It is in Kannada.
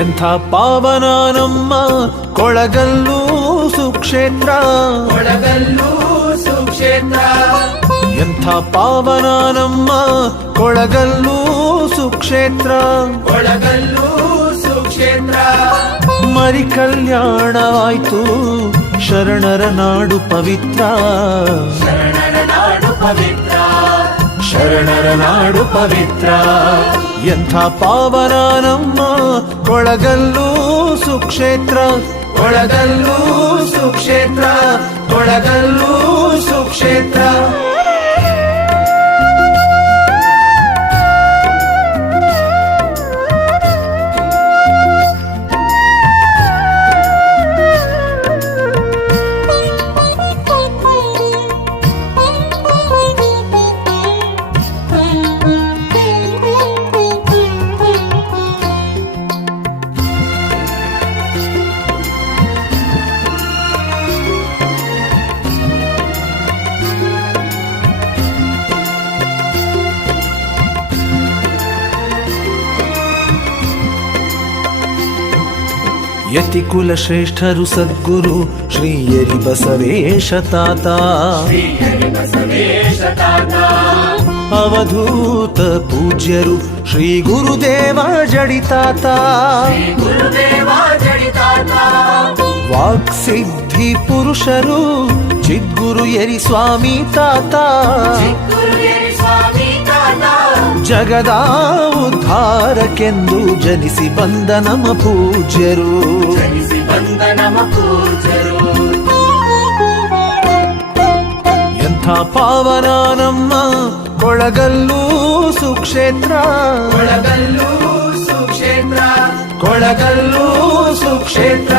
ಎಂಥ ಪಾವನ ನಮ್ಮ ಕೊಳಗಲ್ಲು ಸುಕ್ಷೇತ್ರ, ಕೊಳಗಲ್ಲು ಸುಕ್ಷೇತ್ರ. ಎಂಥ ಪಾವನ ನಮ್ಮ ಕೊಳಗಲ್ಲು ಸುಕ್ಷೇತ್ರ, ಕೊಳಗಲ್ಲು ಸುಕ್ಷೇತ್ರ. ಮರಿ ಕಲ್ಯಾಣವಾಯ್ತು ಶರಣರ ನಾಡು ಪವಿತ್ರ, ಶರಣರ ನಾಡು ಪವಿತ್ರ, ಶರಣರ ನಾಡು ಪವಿತ್ರ. ಎಂಥ ಪಾವನ ನಮ್ಮ ಕೊಳಗಲ್ಲು ಸುಕ್ಷೇತ್ರ, ಕೊಳಗಲ್ಲು ಸುಕ್ಷೇತ್ರ, ಕೊಳಗಲ್ಲು ಸುಕ್ಷೇತ್ರ. ಯತಿಕುಲ ಶ್ರೇಷ್ಠರು ಸದ್ಗುರು ಶ್ರೀ ಯರಿ ಬಸವೇಶ ತಾತ, ಶ್ರೀ ಹರಿ ಬಸವೇಶ ತಾತ. ಅವಧೂತ ಪೂಜ್ಯರು ಶ್ರೀ ಗುರುದೇವ ಜಡಿತಾತ, ಶ್ರೀ ಗುರುದೇವ ಜಡಿತಾತ. ವಾಕ್ಸಿದ್ಧಿ ಪುರುಷರು ಚಿದ್ಗುರು ಯರಿ ಸ್ವಾಮಿ ತಾತ, ಚಿಕ್ಕುರು ಯರಿ ಸ್ವಾಮಿ ತಾತ. ಜಗದ ಉದ್ಧಾರಕ್ಕೆಂದು ಜನಿಸಿ ಬಂದ ನಮ್ಮ ಪೂಜ್ಯರು, ಜನಿಸಿ ಬಂದ ನಮ್ಮ ಪೂಜ್ಯರು. ಎಂಥ ಪಾವನ ನಮ್ಮ ಕೊಳಗಲ್ಲು ಸುಕ್ಷೇತ್ರ, ಕೊಳಗಲ್ಲು ಸುಕ್ಷೇತ್ರ, ಕೊಳಗಲ್ಲು ಸುಕ್ಷೇತ್ರ.